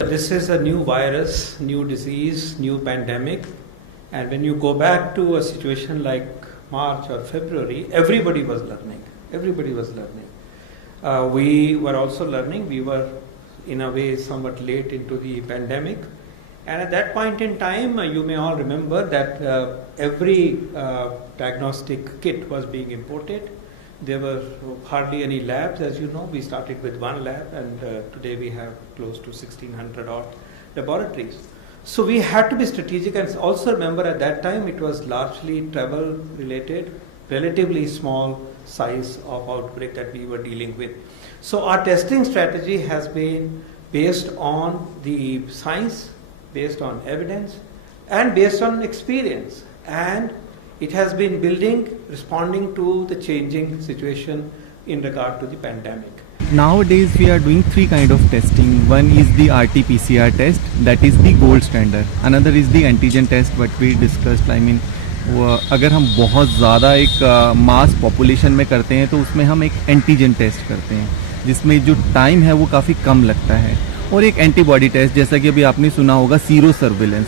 This is a new virus, new disease, new pandemic, and when you go back to a situation like March or February, everybody was learning. Everybody was learning. We were also learning. We were, in a way, somewhat late into the pandemic. And at that point in time, you may all remember that every diagnostic kit was being imported. There were hardly any labs, as you know. We started with one lab, and today we have close to 1,600 odd laboratories. So we had to be strategic, and also remember at that time it was largely travel related, relatively small size of outbreak that we were dealing with. So our testing strategy has been based on the science, based on evidence, and based on experience. And it has been responding to the changing situation in regard to the pandemic. Nowadays we are doing three kind of testing. One is the RT-PCR test, that is the gold standard. Another is the antigen test, what we discussed. I mean, अगर हम बहुत ज़्यादा एक मास population में करते हैं तो उसमें हम एक एंटीजन टेस्ट करते हैं, जिसमें जो टाइम है वो काफ़ी कम लगता है. और एक एंटीबॉडी टेस्ट, जैसा कि अभी आपने सुना होगा, सीरो सर्विलेंस.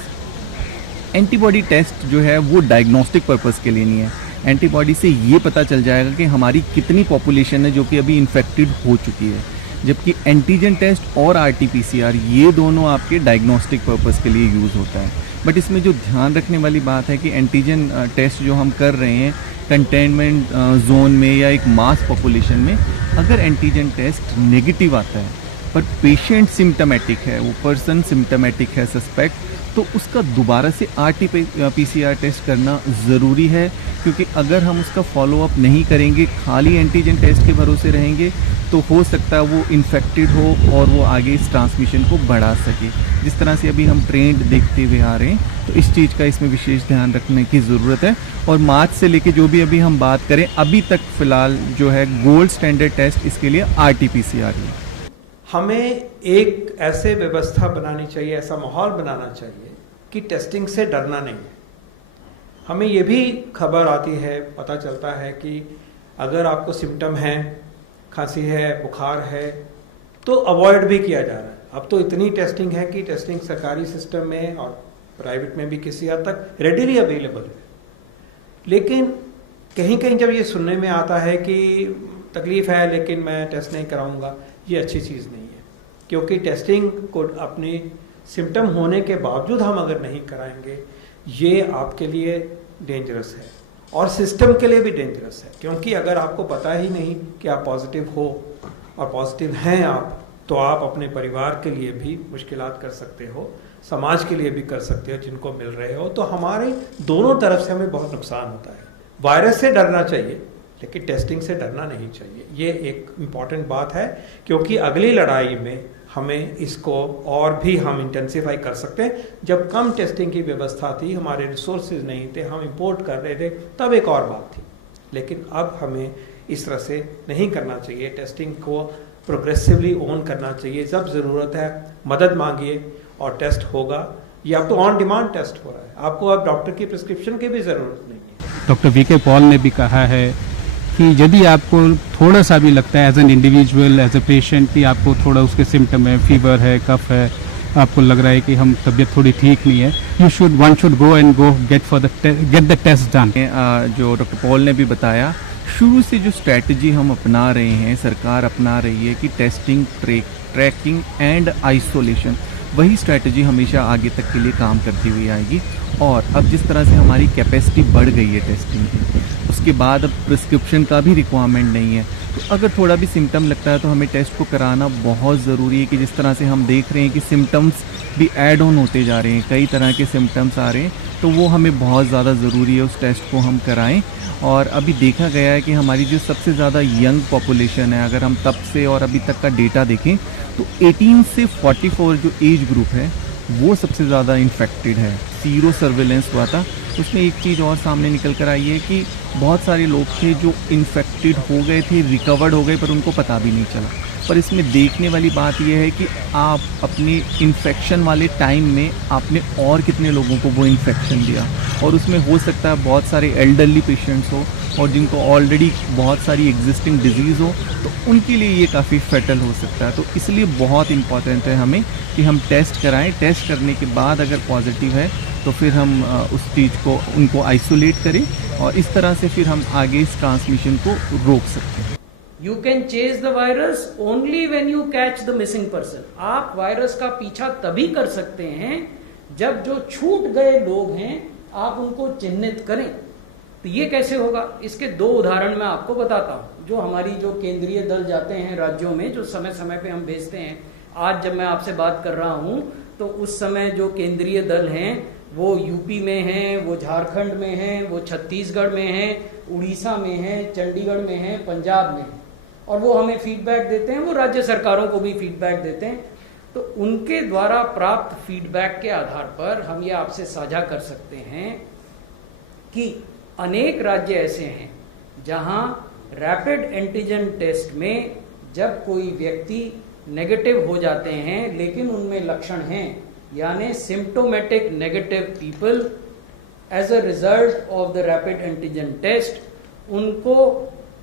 एंटीबॉडी टेस्ट जो है वो डायग्नोस्टिक पर्पस के लिए नहीं है. एंटीबॉडी से ये पता चल जाएगा कि हमारी कितनी पॉपुलेशन है जो कि अभी इन्फेक्टेड हो चुकी है, जबकि एंटीजन टेस्ट और RT-PCR ये दोनों आपके डायग्नोस्टिक पर्पस के लिए यूज़ होता है. बट इसमें जो ध्यान रखने वाली बात है कि एंटीजन टेस्ट जो हम कर रहे हैं कंटेनमेंट जोन में या एक मास पॉपुलेशन में, अगर एंटीजन टेस्ट नेगेटिव आता है पर पेशेंट सिम्टोमेटिक है, वो पर्सन सिम्टोमेटिक है, सस्पेक्ट, तो उसका दोबारा से RT-PCR टेस्ट करना ज़रूरी है. क्योंकि अगर हम उसका फॉलोअप नहीं करेंगे, खाली एंटीजन टेस्ट के भरोसे रहेंगे, तो हो सकता है वो इन्फेक्टेड हो और वो आगे इस ट्रांसमिशन को बढ़ा सके. जिस तरह से अभी हम ट्रेंड देखते हुए आ रहे हैं, तो इस चीज़ का इसमें विशेष ध्यान रखने की ज़रूरत है. और मार्च से लेके जो भी अभी हम बात करें, अभी तक फ़िलहाल जो है गोल्ड स्टैंडर्ड टेस्ट इसके लिए RT-PCR है. हमें एक ऐसे व्यवस्था बनानी चाहिए, ऐसा माहौल बनाना चाहिए कि टेस्टिंग से डरना नहीं है. हमें ये भी खबर आती है, पता चलता है कि अगर आपको सिम्टम है, खांसी है, बुखार है, तो अवॉइड भी किया जा रहा है. अब तो इतनी टेस्टिंग है कि टेस्टिंग सरकारी सिस्टम में और प्राइवेट में भी किसी हद तक रेडिली अवेलेबल है. लेकिन कहीं कहीं जब ये सुनने में आता है कि तकलीफ है लेकिन मैं टेस्ट नहीं कराऊंगा, ये अच्छी चीज़ नहीं है. क्योंकि टेस्टिंग को अपनी सिम्टम होने के बावजूद हम अगर नहीं कराएंगे, ये आपके लिए डेंजरस है और सिस्टम के लिए भी डेंजरस है. क्योंकि अगर आपको पता ही नहीं कि आप पॉजिटिव हो और पॉजिटिव हैं आप, तो आप अपने परिवार के लिए भी मुश्किलात कर सकते हो, समाज के लिए भी कर सकते हो जिनको मिल रहे हो. तो हमारे दोनों तरफ से हमें बहुत नुकसान होता है. वायरस से डरना चाहिए लेकिन टेस्टिंग से डरना नहीं चाहिए. ये एक इम्पॉर्टेंट बात है, क्योंकि अगली लड़ाई में हमें इसको और भी हम इंटेंसिफाई कर सकते हैं. जब कम टेस्टिंग की व्यवस्था थी, हमारे रिसोर्सेज नहीं थे, हम इंपोर्ट कर रहे थे, तब एक और बात थी. लेकिन अब हमें इस तरह से नहीं करना चाहिए. टेस्टिंग को प्रोग्रेसिवली ओन करना चाहिए. जब ज़रूरत है मदद मांगिए और टेस्ट होगा. ये अब तो ऑन डिमांड टेस्ट हो रहा है, आपको अब डॉक्टर की प्रिस्क्रिप्शन की भी ज़रूरत नहीं है. Doctor VK. पॉल ने भी कहा है कि यदि आपको थोड़ा सा भी लगता है as an individual, as a patient, कि आपको थोड़ा उसके सिम्टम है, फीवर है, कफ है, आपको लग रहा है कि हम तबीयत थोड़ी ठीक नहीं है, one should go get the test done. जो डॉक्टर पॉल ने भी बताया, शुरू से जो स्ट्रैटेजी हम अपना रहे हैं, सरकार अपना रही है कि टेस्टिंग, ट्रैकिंग एंड आइसोलेशन, वही स्ट्रैटेजी हमेशा आगे तक के लिए काम करती हुई आएगी. और अब जिस तरह से हमारी कैपेसिटी बढ़ गई है टेस्टिंग की, उसके बाद अब प्रिस्क्रिप्शन का भी रिक्वायरमेंट नहीं है. तो अगर थोड़ा भी सिम्टम लगता है तो हमें टेस्ट को कराना बहुत ज़रूरी है. कि जिस तरह से हम देख रहे हैं कि सिम्टम्स भी ऐड ऑन होते जा रहे हैं, कई तरह के सिम्टम्स आ रहे हैं, तो वो हमें बहुत ज़्यादा ज़रूरी है उस टेस्ट को हम कराएं. और अभी देखा गया है कि हमारी जो सबसे ज़्यादा यंग पॉपुलेशन है, अगर हम तब से और अभी तक का डेटा देखें, तो 18 से 44 जो एज ग्रुप है वो सबसे ज़्यादा इन्फेक्टेड है. सीरो सर्विलेंस हुआ था, उसमें एक चीज़ और सामने निकल कर आई है कि बहुत सारे लोग थे जो इन्फेक्टेड हो गए थे, रिकवर्ड हो गए, पर उनको पता भी नहीं चला. पर इसमें देखने वाली बात यह है कि आप अपने इन्फेक्शन वाले टाइम में आपने और कितने लोगों को वो इन्फेक्शन दिया. और उसमें हो सकता है बहुत सारे एल्डरली पेशेंट्स हो, और जिनको ऑलरेडी बहुत सारी एग्जिस्टिंग डिजीज़ हो तो उनके लिए ये काफ़ी फेटल हो सकता है। तो इसलिए बहुत इम्पॉर्टेंट है हमें कि हम टेस्ट कराएं। टेस्ट करने के बाद अगर पॉजिटिव है तो फिर हम उस चीज़ को उनको आइसोलेट करें और इस तरह से फिर हम आगे इस ट्रांसमिशन को रोक सकते हैं। You can chase the virus only when you catch the missing person. आप वायरस का पीछा तभी कर सकते हैं जब जो छूट गए लोग हैं आप उनको चिन्हित करें। तो ये कैसे होगा, इसके दो उदाहरण मैं आपको बताता हूं। जो हमारी जो केंद्रीय दल जाते हैं राज्यों में, जो समय समय पे हम भेजते हैं, आज जब मैं आपसे बात कर रहा हूं तो उस समय जो केंद्रीय दल हैं वो यूपी में हैं, वो झारखंड में हैं, वो छत्तीसगढ़ में हैं, उड़ीसा में हैं, चंडीगढ़ में हैं, पंजाब में हैं, और वो हमें फीडबैक देते हैं, वो राज्य सरकारों को भी फीडबैक देते हैं। तो उनके द्वारा प्राप्त फीडबैक के आधार पर हम ये आपसे साझा कर सकते हैं कि अनेक राज्य ऐसे हैं जहां रैपिड एंटीजन टेस्ट में जब कोई व्यक्ति नेगेटिव हो जाते हैं लेकिन उनमें लक्षण हैं, यानी symptomatic negative people, as a result of the rapid antigen test, उनको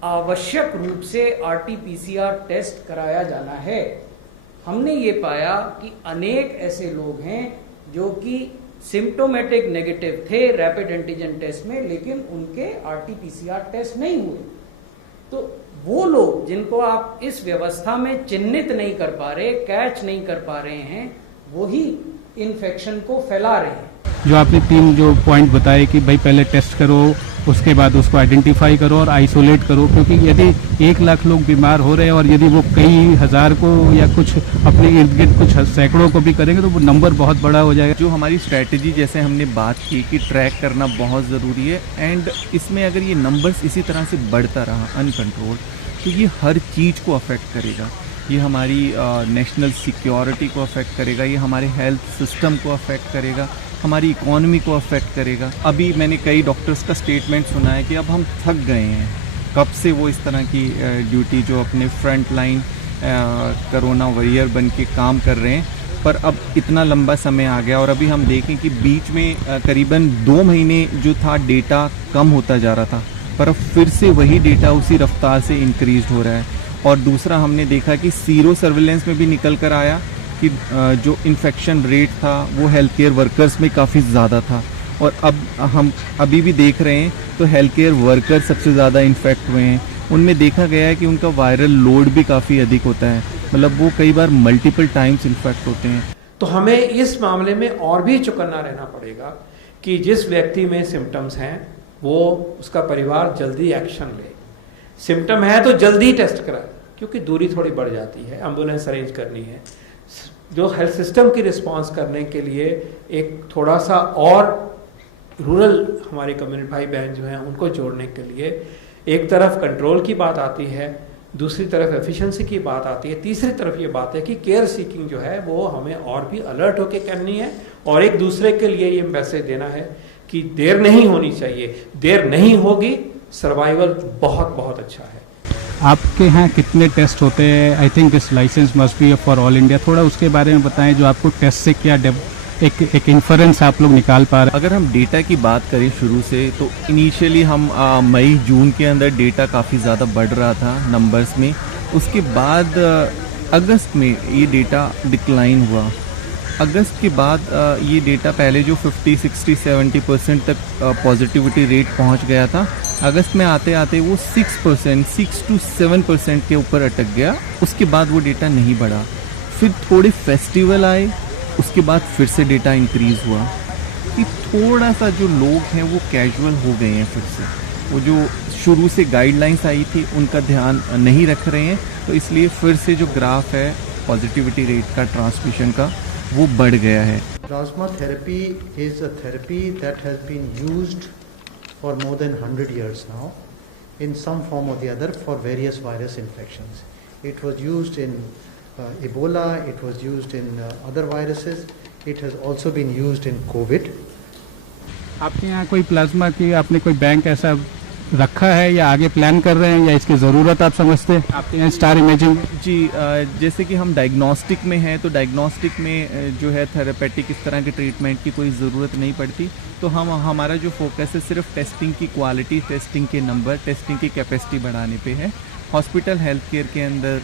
आवश्यक रूप से आरटीपीसीआर टेस्ट कराया जाना है। हमने ये पाया कि अनेक ऐसे लोग हैं जो कि सिम्प्टोमेटिक नेगेटिव थे रैपिड एंटीजन टेस्ट में, लेकिन उनके आरटीपीसीआर टेस्ट नहीं हुए। तो वो लोग जिनको आप इस व्यवस्था में चिन्हित नहीं कर पा रहे, कैच नहीं कर पा रहे हैं, वही इन्फेक्शन को फैला रहे हैं। जो आपने 3 जो पॉइंट बताए कि भाई पहले टेस्ट करो, उसके बाद उसको आइडेंटिफाई करो और आइसोलेट करो, क्योंकि यदि 1 लाख लोग बीमार हो रहे हैं और यदि वो कई हज़ार को या कुछ अपने इर्द गिर्द कुछ सैकड़ों को भी करेंगे तो वो नंबर बहुत बड़ा हो जाएगा। जो हमारी स्ट्रैटेजी जैसे हमने बात की कि ट्रैक करना बहुत ज़रूरी है, एंड इसमें अगर ये नंबर्स इसी तरह से बढ़ता रहा अनकंट्रोल तो ये हर चीज़ को अफेक्ट करेगा। ये हमारी नेशनल सिक्योरिटी को अफेक्ट करेगा, ये हमारे हेल्थ सिस्टम को अफेक्ट करेगा, हमारी इकोनॉमी को अफेक्ट करेगा। अभी मैंने कई डॉक्टर्स का स्टेटमेंट सुना है कि अब हम थक गए हैं, कब से वो इस तरह की ड्यूटी जो अपने फ्रंट लाइन कोरोना वॉरियर बन के काम कर रहे हैं, पर अब इतना लंबा समय आ गया और अभी हम देखें कि बीच में करीबन 2 महीने जो था डेटा कम होता जा रहा था, पर अब फिर से वही डेटा उसी रफ्तार से इंक्रीज हो रहा है। और दूसरा हमने देखा कि सीरो सर्विलेंस में भी निकल कर आया कि जो इन्फेक्शन रेट था वो हेल्थ केयर वर्कर्स में काफ़ी ज़्यादा था, और अब हम अभी भी देख रहे हैं तो हेल्थ केयर वर्कर सबसे ज़्यादा इन्फेक्ट हुए हैं। उनमें देखा गया है कि उनका वायरल लोड भी काफ़ी अधिक होता है, मतलब वो कई बार मल्टीपल टाइम्स इन्फेक्ट होते हैं। तो हमें इस मामले में और भी चौकन्ना रहना पड़ेगा कि जिस व्यक्ति में सिम्टम्स हैं वो उसका परिवार जल्दी एक्शन ले। सिम्टम है तो जल्दी टेस्ट कराए, क्योंकि दूरी थोड़ी बढ़ जाती है, एम्बुलेंस अरेंज करनी है। जो हेल्थ सिस्टम की रिस्पांस करने के लिए एक थोड़ा सा और रूरल हमारे कम्युनिटी भाई बहन जो हैं उनको जोड़ने के लिए एक तरफ कंट्रोल की बात आती है, दूसरी तरफ एफिशिएंसी की बात आती है, तीसरी तरफ ये बात है कि केयर सीकिंग जो है वो हमें और भी अलर्ट होकर करनी है और एक दूसरे के लिए ये मैसेज देना है कि देर नहीं होनी चाहिए, देर नहीं होगी, सर्वाइवल बहुत बहुत अच्छा है। आपके यहाँ कितने टेस्ट होते हैं? I think this licence must be for all India. थोड़ा उसके बारे में बताएं, जो आपको टेस्ट से क्या एक इन्फरेंस आप लोग निकाल पा रहे हैं। अगर हम डेटा की बात करें शुरू से, तो इनिशियली हम मई जून के अंदर डेटा काफ़ी ज़्यादा बढ़ रहा था नंबर्स में। उसके बाद अगस्त में ये डेटा डिक्लाइन हुआ। अगस्त के बाद ये डेटा पहले जो 50, 60, 70% तक पॉजिटिविटी रेट पहुंच गया था, अगस्त में आते आते वो 6%, 6 to 7% के ऊपर अटक गया। उसके बाद वो डेटा नहीं बढ़ा। फिर थोड़े फेस्टिवल आए, उसके बाद फिर से डेटा इंक्रीज़ हुआ कि थोड़ा सा जो लोग हैं वो कैजुअल हो गए हैं। फिर से वो जो शुरू से गाइडलाइंस आई थी उनका ध्यान नहीं रख रहे हैं, तो इसलिए फिर से जो ग्राफ है पॉजिटिविटी रेट का, ट्रांसमिशन का, वो बढ़ गया है। Plasma therapy is a therapy that has been used for more than 100 years now in some form or the other for various virus infections. It was used in Ebola, it was used in other viruses, it has also been used in COVID. आपके यहाँ कोई plasma की आपने कोई bank ऐसा रखा है या आगे प्लान कर रहे हैं या इसकी ज़रूरत आप समझते हैं आपके यहाँ स्टार इमेजिंग? जी, जैसे कि हम डायग्नोस्टिक में हैं तो डायग्नोस्टिक में जो है थेरेपेटिक इस तरह के ट्रीटमेंट की कोई ज़रूरत नहीं पड़ती। तो हमारा जो फोकस है सिर्फ टेस्टिंग की क्वालिटी, टेस्टिंग के नंबर, टेस्टिंग की कैपेसिटी बढ़ाने पे है। हॉस्पिटल हेल्थ केयर के अंदर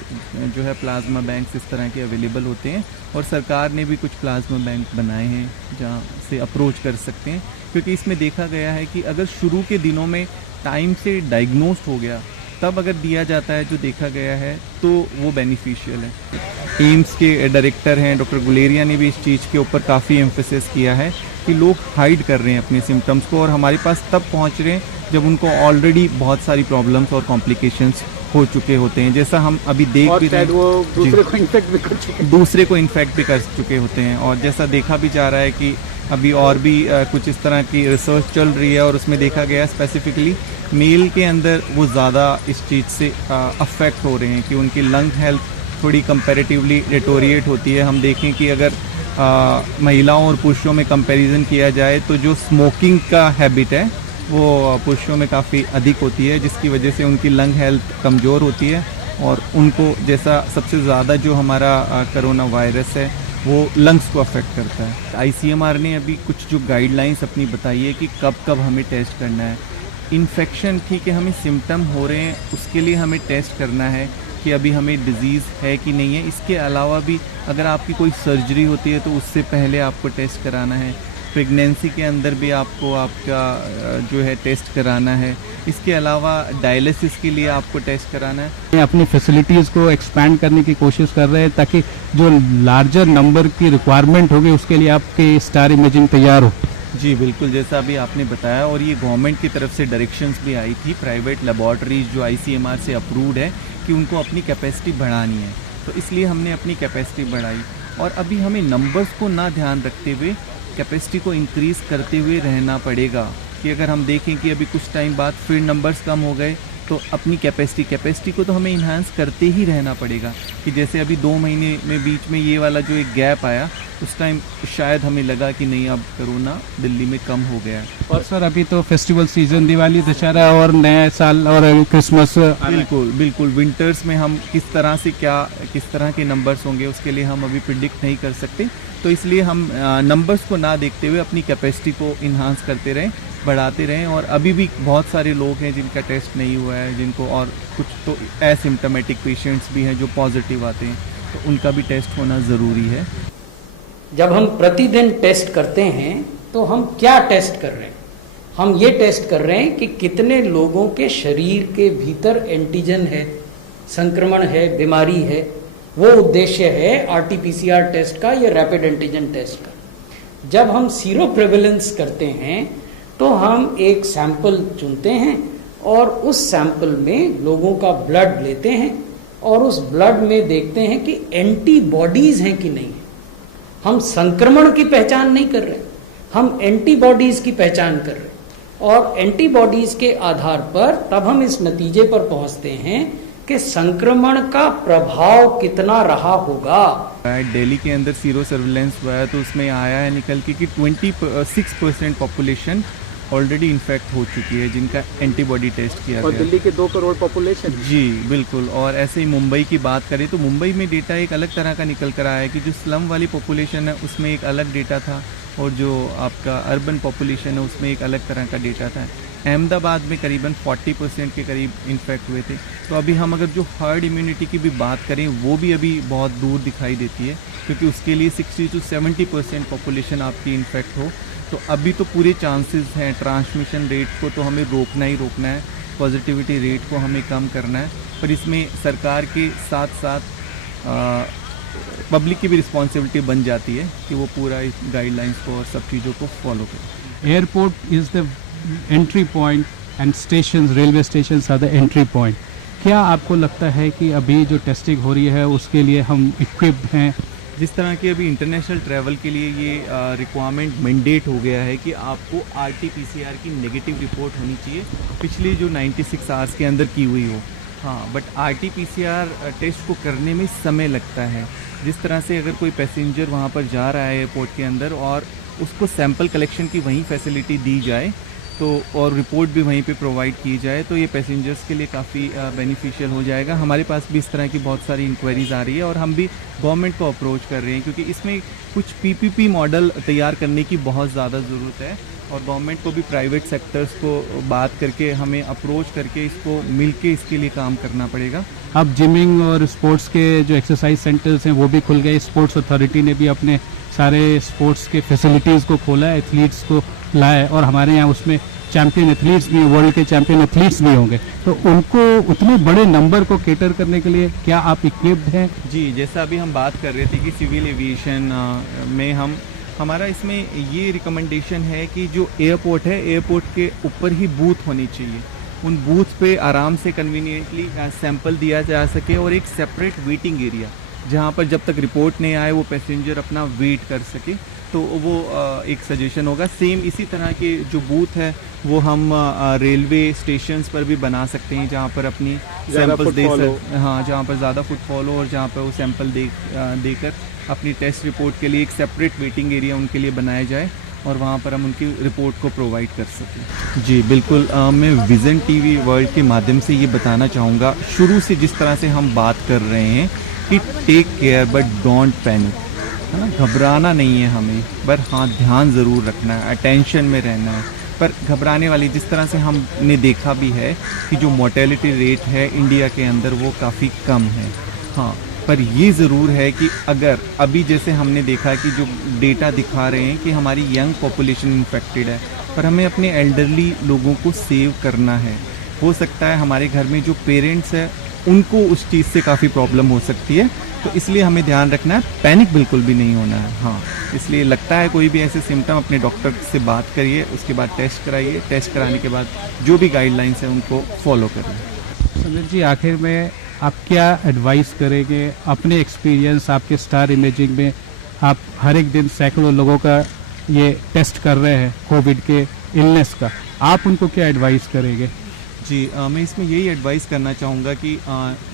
जो है प्लाज्मा बैंक्स इस तरह के अवेलेबल होते हैं और सरकार ने भी कुछ प्लाज्मा बैंक बनाए हैं जहाँ से अप्रोच कर सकते हैं, क्योंकि इसमें देखा गया है कि अगर शुरू के दिनों में टाइम से डायग्नोस्ड हो गया तब अगर दिया जाता है जो देखा गया है तो वो बेनिफिशियल है। एम्स के डायरेक्टर हैं डॉक्टर गुलेरिया ने भी इस चीज़ के ऊपर काफ़ी एम्फेसिस किया है कि लोग हाइड कर रहे हैं अपने सिम्टम्स को और हमारे पास तब पहुंच रहे हैं जब उनको ऑलरेडी बहुत सारी प्रॉब्लम्स और कॉम्प्लिकेशंस हो चुके होते हैं, जैसा हम अभी देख भी रहे हैं। वो दूसरे को इन्फेक्ट भी कर चुके होते हैं और जैसा देखा भी जा रहा है कि अभी और भी कुछ इस तरह की रिसर्च चल रही है और उसमें देखा गया स्पेसिफिकली मेल के अंदर वो ज़्यादा इस चीज़ से अफेक्ट हो रहे हैं कि उनकी लंग हेल्थ थोड़ी कंपैरेटिवली डिटोरिएट होती है। हम देखें कि अगर महिलाओं और पुरुषों में कंपैरिजन किया जाए तो जो स्मोकिंग का हैबिट है वो पुरुषों में काफ़ी अधिक होती है, जिसकी वजह से उनकी लंग हेल्थ कमज़ोर होती है और उनको जैसा सबसे ज़्यादा जो हमारा कोरोना वायरस है वो लंग्स को अफेक्ट करता है। ICMR ने अभी कुछ जो गाइडलाइंस अपनी बताई है कि कब कब हमें टेस्ट करना है। इन्फेक्शन ठीक है, हमें सिम्टम हो रहे हैं उसके लिए हमें टेस्ट करना है कि अभी हमें डिजीज़ है कि नहीं है। इसके अलावा भी अगर आपकी कोई सर्जरी होती है तो उससे पहले आपको टेस्ट कराना है। प्रेगनेंसी के अंदर भी आपको आपका जो है टेस्ट कराना है। इसके अलावा डायलिसिस के लिए आपको टेस्ट कराना है। अपनी फैसिलिटीज़ को एक्सपैंड करने की कोशिश कर रहे हैं ताकि जो लार्जर नंबर की रिक्वायरमेंट होगी उसके लिए आपके स्टार इमेजिंग तैयार हो। जी बिल्कुल, जैसा अभी आपने बताया और ये गवर्नमेंट की तरफ से डायरेक्शंस भी आई थी प्राइवेट लेबॉर्टरीज जो ICMR से अप्रूव्ड है कि उनको अपनी कैपेसिटी बढ़ानी है, तो इसलिए हमने अपनी कैपेसिटी बढ़ाई और अभी हमें नंबर्स को ना ध्यान रखते हुए कैपेसिटी को इंक्रीज़ करते हुए रहना पड़ेगा कि अगर हम देखें कि अभी कुछ टाइम बाद फिर नंबर्स कम हो गए तो अपनी कैपेसिटी को तो हमें इन्हांस करते ही रहना पड़ेगा कि जैसे अभी 2 महीने में बीच में ये वाला जो एक गैप आया उस टाइम शायद हमें लगा कि नहीं अब कोरोना दिल्ली में कम हो गया है। और सर अभी तो फेस्टिवल सीजन, दिवाली, दशहरा और नया साल और क्रिसमस, बिल्कुल विंटर्स में हम किस तरह के नंबर्स होंगे उसके लिए हम अभी प्रिडिक्ट नहीं कर सकते, तो इसलिए हम नंबर्स को ना देखते हुए अपनी कैपेसिटी को इन्हांस करते रहें, बढ़ाते रहें। और अभी भी बहुत सारे लोग हैं जिनका टेस्ट नहीं हुआ है, जिनको और कुछ तो एसिम्टोमेटिक पेशेंट्स भी हैं जो पॉजिटिव आते हैं, तो उनका भी टेस्ट होना ज़रूरी है। जब हम प्रतिदिन टेस्ट करते हैं तो हम क्या टेस्ट कर रहे हैं? हम ये टेस्ट कर रहे हैं कि कितने लोगों के शरीर के भीतर एंटीजन है, संक्रमण है, बीमारी है। वो उद्देश्य है RT-PCR टेस्ट का या रैपिड एंटीजन टेस्ट का। जब हम सीरो प्रेवलेंस करते हैं तो हम एक सैंपल चुनते हैं और उस सैंपल में लोगों का ब्लड लेते हैं और उस ब्लड में देखते हैं कि एंटीबॉडीज हैं कि नहीं। हम संक्रमण की पहचान नहीं कर रहे, हम एंटीबॉडीज की पहचान कर रहे और एंटीबॉडीज के आधार पर तब हम इस नतीजे पर पहुंचते हैं कि संक्रमण का प्रभाव कितना रहा होगा। दिल्ली के अंदर सीरो सर्विलेंस हुआ है तो उसमें आया है निकल के कि 26% पॉपुलेशन ऑलरेडी इन्फेक्ट हो चुकी है जिनका एंटीबॉडी टेस्ट किया गया। और दिल्ली के 2 करोड़ पॉपुलेशन। जी बिल्कुल। और ऐसे ही मुंबई की बात करें तो मुंबई में डेटा एक अलग तरह का निकल कर आया है कि जो स्लम वाली पॉपुलेशन है उसमें एक अलग डेटा था और जो आपका अर्बन पॉपुलेशन है उसमें एक अलग तरह का डेटा था। अहमदाबाद में करीबन 40% के करीब इन्फेक्ट हुए थे। तो अभी हम अगर जो हर्ड इम्यूनिटी की भी बात करें वो भी अभी बहुत दूर दिखाई देती है, क्योंकि उसके लिए 60 to 70% पॉपुलेशन आपकी इन्फेक्ट हो। तो अभी तो पूरे चांसेस हैं, ट्रांसमिशन रेट को तो हमें रोकना ही रोकना है, पॉजिटिविटी रेट को हमें कम करना है, पर इसमें सरकार के साथ साथ पब्लिक की भी रिस्पॉन्सिबिलिटी बन जाती है कि वो पूरा इस गाइडलाइंस को और सब चीज़ों को फॉलो करें। Airport is the entry point and station, railway station are the entry point. क्या आपको लगता है कि अभी जो टेस्टिंग हो रही है उसके लिए हम इक्विप्ड हैं? जिस तरह की अभी इंटरनेशनल ट्रैवल के लिए ये रिक्वायरमेंट मैंडेट हो गया है कि आपको RT-PCR की नेगेटिव रिपोर्ट होनी चाहिए पिछले जो 96 आवर्स के अंदर की हुई हो। हाँ, बट RT-PCR टेस्ट को करने में समय लगता है। जिस तरह से अगर कोई पैसेंजर वहाँ पर जा रहा है एयरपोर्ट के अंदर और उसको सैंपल कलेक्शन की वहीं फैसिलिटी दी जाए तो और रिपोर्ट भी वहीं पे प्रोवाइड की जाए तो ये पैसेंजर्स के लिए काफ़ी बेनिफिशियल हो जाएगा। हमारे पास भी इस तरह की बहुत सारी इंक्वायरीज़ आ रही है और हम भी गवर्नमेंट को अप्रोच कर रहे हैं, क्योंकि इसमें कुछ पीपीपी मॉडल तैयार करने की बहुत ज़्यादा ज़रूरत है और गवर्नमेंट को भी प्राइवेट सेक्टर्स को बात करके हमें अप्रोच करके इसको मिलके इसके लिए काम करना पड़ेगा। अब जिमिंग और स्पोर्ट्स के जो एक्सरसाइज सेंटर्स हैं वो भी खुल गए। स्पोर्ट्स अथॉरिटी ने भी अपने सारे स्पोर्ट्स के फैसिलिटीज़ को खोला है, एथलीट्स को लाया है और हमारे यहाँ उसमें चैंपियन एथलीट्स भी, वर्ल्ड के चैंपियन एथलीट्स भी होंगे। तो उनको उतने बड़े नंबर को केटर करने के लिए क्या आप इक्विप्ड हैं? जी, जैसा अभी हम बात कर रहे थे कि सिविल एविएशन में हमारा इसमें ये रिकमेंडेशन है कि जो एयरपोर्ट है, एयरपोर्ट के ऊपर ही बूथ होनी चाहिए। उन बूथ पे आराम से कन्वीनियंटली सैंपल दिया जा सके और एक सेपरेट वेटिंग एरिया जहाँ पर जब तक रिपोर्ट नहीं आए वो पैसेंजर अपना वेट कर सके, तो वो एक सजेशन होगा। सेम इसी तरह के जो बूथ है वो हम रेलवे स्टेशंस पर भी बना सकते हैं, जहाँ पर अपनी सैंपल दे सकते, हाँ, जहाँ पर ज़्यादा फुटफॉल हो और जहाँ पर वो सैंपल देकर अपनी टेस्ट रिपोर्ट के लिए एक सेपरेट वेटिंग एरिया उनके लिए बनाया जाए और वहाँ पर हम उनकी रिपोर्ट को प्रोवाइड कर सकें। जी बिल्कुल, मैं विज़न टीवी वर्ल्ड के माध्यम से ये बताना चाहूँगा, शुरू से जिस तरह से हम बात कर रहे हैं कि take care but don't panic, है ना, घबराना नहीं है हमें, पर हाँ ध्यान ज़रूर रखना है, अटेंशन में रहना है। पर घबराने वाली, जिस तरह से हमने देखा भी है कि जो मोर्टेलिटी रेट है इंडिया के अंदर वो काफ़ी कम है, हाँ, पर ये ज़रूर है कि अगर अभी जैसे हमने देखा कि जो डेटा दिखा रहे हैं कि हमारी यंग पॉपुलेशन इन्फेक्टेड है, पर हमें अपने एल्डरली लोगों को सेव करना है। हो सकता है हमारे घर में जो पेरेंट्स हैं उनको उस चीज़ से काफ़ी प्रॉब्लम हो सकती है, तो इसलिए हमें ध्यान रखना है, पैनिक बिल्कुल भी नहीं होना है। हाँ, इसलिए लगता है कोई भी ऐसे सिम्टम, अपने डॉक्टर से बात करिए, उसके बाद टेस्ट कराइए, टेस्ट कराने के बाद जो भी गाइडलाइंस है उनको फॉलो करिए। संदीप जी, आखिर में आप क्या एडवाइस करेंगे अपने एक्सपीरियंस, आपके स्टार इमेजिंग में आप हर एक दिन सैकड़ों लोगों का ये टेस्ट कर रहे हैं कोविड के इलनेस का, आप उनको क्या एडवाइस करेंगे? जी, मैं इसमें यही एडवाइस करना चाहूँगा कि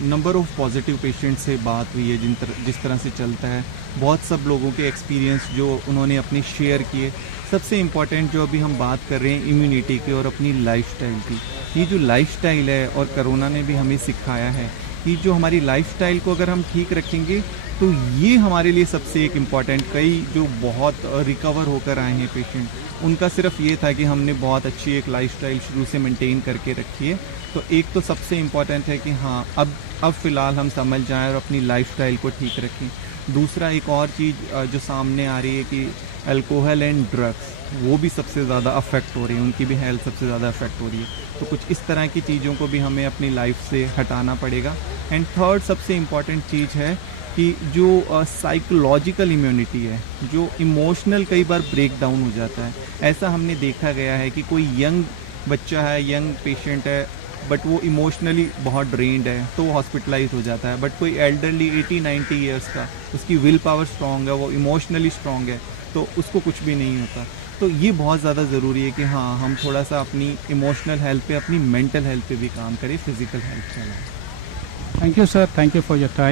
नंबर ऑफ़ पॉजिटिव पेशेंट से बात हुई है, जिस तरह से चलता है, बहुत सब लोगों के एक्सपीरियंस जो उन्होंने अपने शेयर किए। सबसे इम्पॉर्टेंट जो अभी हम बात कर रहे हैं इम्यूनिटी की और अपनी लाइफस्टाइल की, ये जो लाइफस्टाइल है और कोरोना ने भी हमें सिखाया है कि जो हमारी लाइफस्टाइल को अगर हम ठीक रखेंगे तो ये हमारे लिए सबसे एक इम्पॉर्टेंट। कई जो बहुत रिकवर होकर आए हैं पेशेंट, उनका सिर्फ ये था कि हमने बहुत अच्छी एक लाइफस्टाइल शुरू से मेंटेन करके रखी है। तो एक तो सबसे इम्पॉर्टेंट है कि हाँ, अब फ़िलहाल हम समझ जाएं और अपनी लाइफस्टाइल को ठीक रखें। दूसरा, एक और चीज़ जो सामने आ रही है कि अल्कोहल एंड ड्रग्स, वो भी सबसे ज़्यादा अफेक्ट हो रही है, उनकी भी हेल्थ सबसे ज़्यादा अफेक्ट हो रही है। तो कुछ इस तरह की चीज़ों को भी हमें अपनी लाइफ से हटाना पड़ेगा। एंड थर्ड सबसे इम्पॉर्टेंट चीज़ है कि जो साइकोलॉजिकल इम्यूनिटी है, जो इमोशनल कई बार ब्रेक डाउन हो जाता है। ऐसा हमने देखा गया है कि कोई यंग बच्चा है, यंग पेशेंट है, बट वो इमोशनली बहुत ड्रेन्ड है तो वो हॉस्पिटलाइज हो जाता है। बट कोई एल्डरली 80-90 ईयर्स का, उसकी विल पावर स्ट्रॉन्ग है, वो इमोशनली स्ट्रॉन्ग है, तो उसको कुछ भी नहीं होता। तो ये बहुत ज़्यादा ज़रूरी है कि हाँ, हम थोड़ा सा अपनी इमोशनल हेल्थ पे, अपनी मेंटल हेल्थ पे भी काम करें, फिजिकल हेल्थ पे। Thank you sir, thank you for your time.